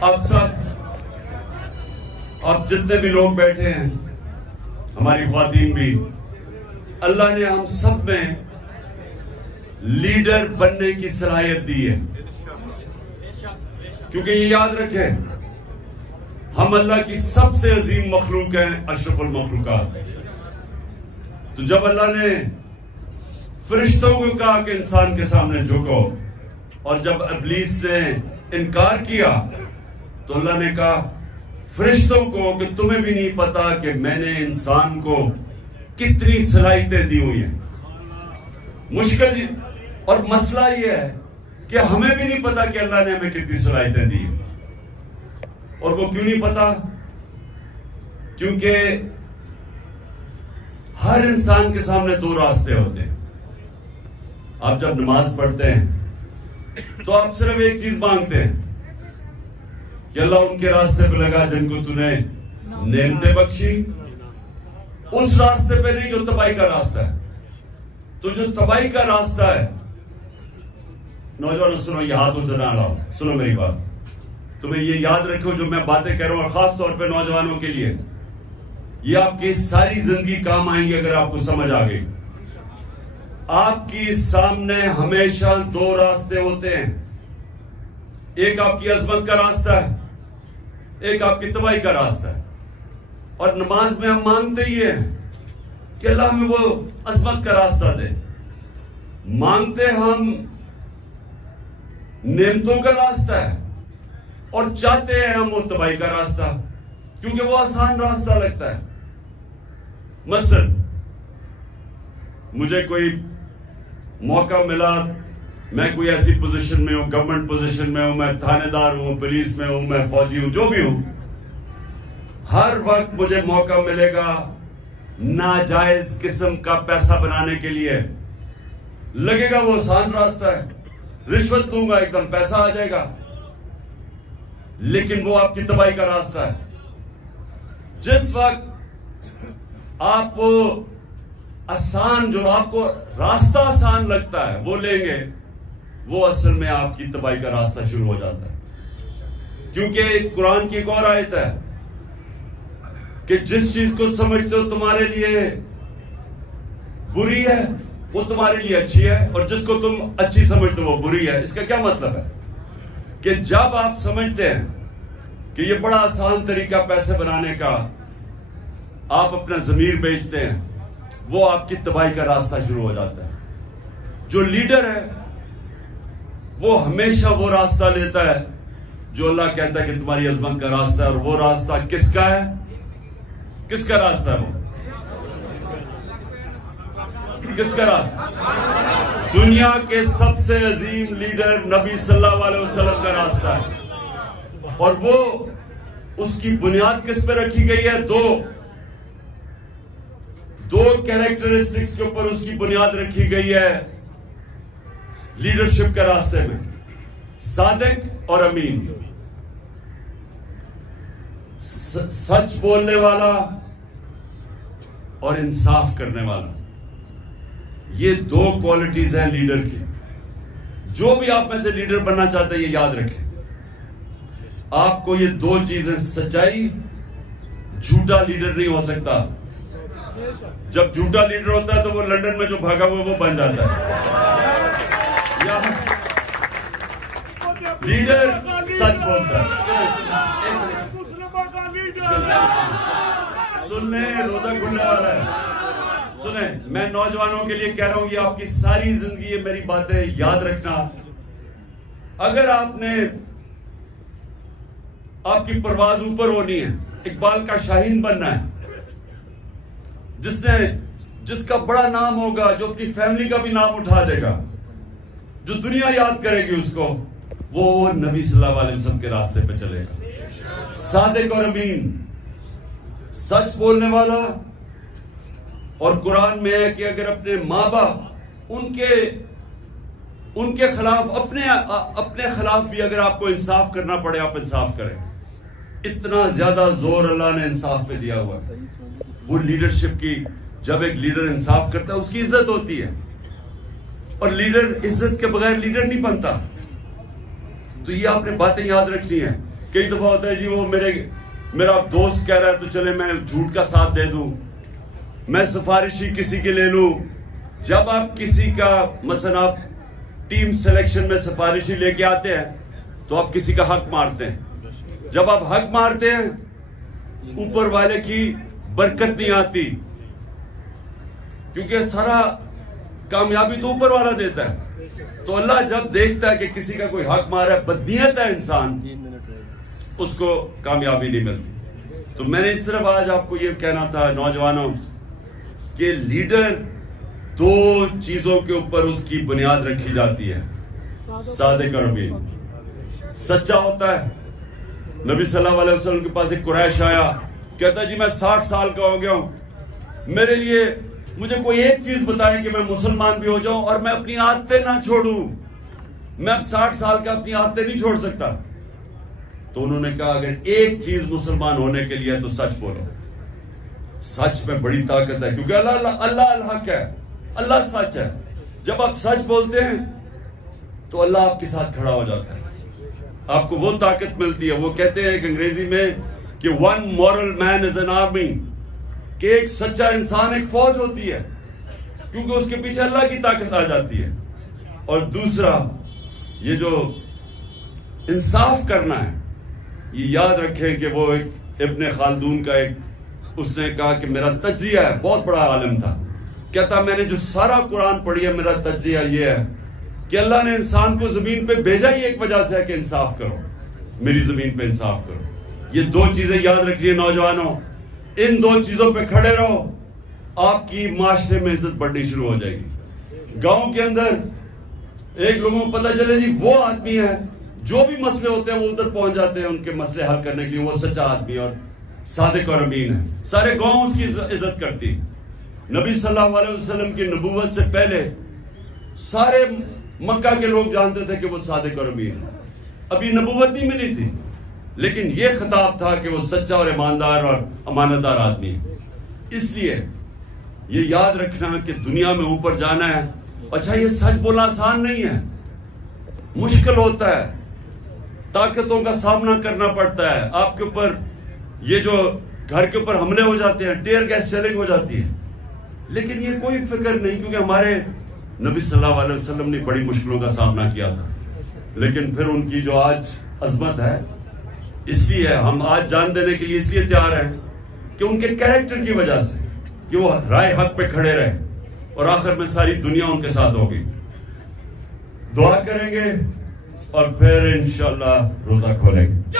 آپ سب، آپ جتنے بھی لوگ بیٹھے ہیں، ہماری خواتین بھی، اللہ نے ہم سب میں لیڈر بننے کی صلاحیت دی ہے. کیونکہ یہ یاد رکھیں، ہم اللہ کی سب سے عظیم مخلوق ہیں، اشرف المخلوقات. تو جب اللہ نے فرشتوں کو کہا کہ انسان کے سامنے جھکو، اور جب ابلیس نے انکار کیا تو اللہ نے کہا فرشتوں کو کہ تمہیں بھی نہیں پتا کہ میں نے انسان کو کتنی صلاحیتیں دی ہوئی ہیں. مشکل اور مسئلہ یہ ہے کہ ہمیں بھی نہیں پتا کہ اللہ نے ہمیں کتنی صلاحیتیں دی. اور وہ کیوں نہیں پتا؟ کیونکہ ہر انسان کے سامنے دو راستے ہوتے ہیں. آپ جب نماز پڑھتے ہیں تو آپ صرف ایک چیز مانگتے ہیں کہ اللہ ان کے راستے پہ لگا جن کو تو نے نعمتیں بخشی. اس راستے پہ نہیں جو تباہی کا راستہ ہے. تو جو تباہی کا راستہ ہے، نوجوانوں سنو، یہ ہاتھ ادھر نہ لاؤ، سنو میری بات. تمہیں یہ یاد رکھو جو میں باتیں کہہ رہا ہوں، اور خاص طور پہ نوجوانوں کے لیے یہ آپ کی ساری زندگی کام آئیں گی اگر آپ کو سمجھ آ گئی. آپ کی سامنے ہمیشہ دو راستے ہوتے ہیں. ایک آپ کی عظمت کا راستہ ہے، ایک آپ کی تباہی کا راستہ ہے. اور نماز میں ہم مانگتے ہی ہیں کہ اللہ ہمیں وہ عظمت کا راستہ دے. مانگتے ہم نعمتوں کا راستہ ہے اور چاہتے ہیں ہم وہ تباہی کا راستہ، کیونکہ وہ آسان راستہ لگتا ہے. مثلا مجھے کوئی موقع ملا، میں کوئی ایسی پوزیشن میں ہوں، گورنمنٹ پوزیشن میں ہوں، میں تھانے دار ہوں، پولیس میں ہوں، میں فوجی ہوں، جو بھی ہوں، ہر وقت مجھے موقع ملے گا ناجائز قسم کا پیسہ بنانے کے لیے. لگے گا وہ آسان راستہ ہے، رشوت دوں گا ایک دم پیسہ آ جائے گا، لیکن وہ آپ کی تباہی کا راستہ ہے. جس وقت آپ وہ آسان، جو آپ کو راستہ آسان لگتا ہے وہ لیں گے، وہ اصل میں آپ کی تباہی کا راستہ شروع ہو جاتا ہے. کیونکہ قرآن کی ایک اور آیت ہے کہ جس چیز کو سمجھتے ہو تمہارے لیے بری ہے وہ تمہارے لیے اچھی ہے، اور جس کو تم اچھی سمجھتے ہو وہ بری ہے. اس کا کیا مطلب ہے؟ کہ جب آپ سمجھتے ہیں کہ یہ بڑا آسان طریقہ پیسے بنانے کا، آپ اپنا ضمیر بیچتے ہیں، وہ آپ کی تباہی کا راستہ شروع ہو جاتا ہے. جو لیڈر ہے وہ ہمیشہ وہ راستہ لیتا ہے جو اللہ کہتا ہے کہ تمہاری عظمت کا راستہ ہے. اور وہ راستہ کس کا ہے؟ کس کا راستہ ہے؟ وہ کس کا راستہ؟ دنیا کے سب سے عظیم لیڈر نبی صلی اللہ علیہ وسلم کا راستہ ہے. اور وہ اس کی بنیاد کس پہ رکھی گئی ہے؟ دو کیریکٹرسٹکس کے اوپر اس کی بنیاد رکھی گئی ہے لیڈرشپ کے راستے میں: صادق اور امین. سچ بولنے والا اور انصاف کرنے والا. یہ دو کوالٹیز ہیں لیڈر کی. جو بھی آپ میں سے لیڈر بننا چاہتے ہیں یہ یاد رکھیں، آپ کو یہ دو چیزیں، سچائی، جھوٹا لیڈر نہیں ہو سکتا. جب جھوٹا لیڈر ہوتا ہے تو وہ لندن میں جو بھاگا ہوا وہ بن جاتا ہے. لیڈر سچ بولتا ہے. سننے، روزہ کھلنے والا ہے. سنیں، میں نوجوانوں کے لیے کہہ رہا ہوں، یہ آپ کی ساری زندگی یہ میری باتیں یاد رکھنا. اگر آپ نے، آپ کی پرواز اوپر ہونی ہے، اقبال کا شاہین بننا ہے، جس کا بڑا نام ہوگا، جو اپنی فیملی کا بھی نام اٹھا دے گا، جو دنیا یاد کرے گی اس کو، وہ نبی صلی اللہ علیہ وسلم کے راستے پہ چلے گا. صادق اور امین، سچ بولنے والا. اور قرآن میں ہے کہ اگر اپنے ماں باپ ان کے خلاف، اپنے خلاف بھی اگر آپ کو انصاف کرنا پڑے، آپ انصاف کریں. اتنا زیادہ زور اللہ نے انصاف پہ دیا ہوا ہے. وہ لیڈرشپ کی، جب ایک لیڈر انصاف کرتا ہے اس کی عزت ہوتی ہے، اور لیڈر عزت کے بغیر لیڈر نہیں بنتا. تو یہ آپ نے باتیں یاد رکھنی ہیں کہ کئی دفعہ ہوتا ہے جی وہ میرا دوست کہہ رہا ہے تو چلے میں جھوٹ کا ساتھ دے دوں، میں سفارشی کسی کے لے لوں. جب آپ کسی کا مثلا آپ ٹیم سلیکشن میں سفارشی لے کے آتے ہیں تو آپ کسی کا حق مارتے ہیں. جب آپ حق مارتے ہیں اوپر والے کی برکت نہیں آتی، کیونکہ سارا کامیابی تو اوپر والا دیتا ہے. تو اللہ جب دیکھتا ہے کہ کسی کا کوئی حق مارا ہے، بدنیت ہے انسان، اس کو کامیابی نہیں ملتی. تو میں نے صرف آج آپ کو یہ کہنا تھا نوجوانوں کہ لیڈر دو چیزوں کے اوپر اس کی بنیاد رکھی جاتی ہے. صادق اور امین، سچا ہوتا ہے. نبی صلی اللہ علیہ وسلم کے پاس ایک قریش آیا، کہتا جی میں 60 سال کا ہو گیا ہوں، میرے لیے مجھے کوئی ایک چیز بتائیں کہ میں مسلمان بھی ہو جاؤں اور میں اپنی عادتیں نہ چھوڑوں. میں اب 60 سال کا اپنی عادتیں نہیں چھوڑ سکتا. تو انہوں نے کہا اگر ایک چیز مسلمان ہونے کے لیے تو سچ بولو. سچ میں بڑی طاقت ہے، کیونکہ اللہ الحق ہے، اللہ سچ ہے. جب آپ سچ بولتے ہیں تو اللہ آپ کے ساتھ کھڑا ہو جاتا ہے، آپ کو وہ طاقت ملتی ہے. وہ کہتے ہیں کہ انگریزی میں کہ one moral man is an army، کہ ایک سچا انسان ایک فوج ہوتی ہے، کیونکہ اس کے پیچھے اللہ کی طاقت آ جاتی ہے. اور دوسرا یہ جو انصاف کرنا ہے، یہ یاد رکھیں کہ وہ ابن خلدون کا اس نے کہا کہ میرا تجزیہ ہے، بہت بڑا عالم تھا، کہتا میں نے جو سارا قرآن پڑھی ہے میرا تجزیہ یہ ہے کہ اللہ نے انسان کو زمین پہ بھیجا ہی ایک وجہ سے ہے کہ انصاف کرو، میری زمین پہ انصاف کرو. یہ دو چیزیں یاد رکھیے نوجوانوں، ان دو چیزوں پہ کھڑے رہو، آپ کی معاشرے میں عزت بڑھنی شروع ہو جائے گی. گاؤں کے اندر ایک لوگوں کو پتہ چلے جی وہ آدمی ہے، جو بھی مسئلے ہوتے ہیں وہ ادھر پہنچ جاتے ہیں ان کے مسئلے حل کرنے کے لیے، وہ سچا آدمی اور صادق اور امین ہے. سارے گاؤں اس کی عزت کرتی. نبی صلی اللہ علیہ وسلم کی نبوت سے پہلے سارے مکہ کے لوگ جانتے تھے کہ وہ صادق اور امین ہے. ابھی نبوت نہیں ملی تھی، لیکن یہ خطاب تھا کہ وہ سچا اور ایماندار اور امانتدار آدمی ہے. اس لیے یہ یاد رکھنا کہ دنیا میں اوپر جانا ہے. اچھا یہ سچ بولنا آسان نہیں ہے، مشکل ہوتا ہے، طاقتوں کا سامنا کرنا پڑتا ہے. آپ کے اوپر یہ جو گھر کے اوپر حملے ہو جاتے ہیں، ٹیئر گیس شیلنگ ہو جاتی ہے، لیکن یہ کوئی فکر نہیں، کیونکہ ہمارے نبی صلی اللہ علیہ وسلم نے بڑی مشکلوں کا سامنا کیا تھا. لیکن پھر ان کی جو آج عظمت ہے، اس لیے ہم آج جان دینے کے لیے اس لیے تیار ہیں کہ ان کے کیریکٹر کی وجہ سے کہ وہ رائے حق پہ کھڑے رہے اور آخر میں ساری دنیا ان کے ساتھ ہوگی. دعا کریں گے اور پھر انشاءاللہ روزہ کھولیں گے.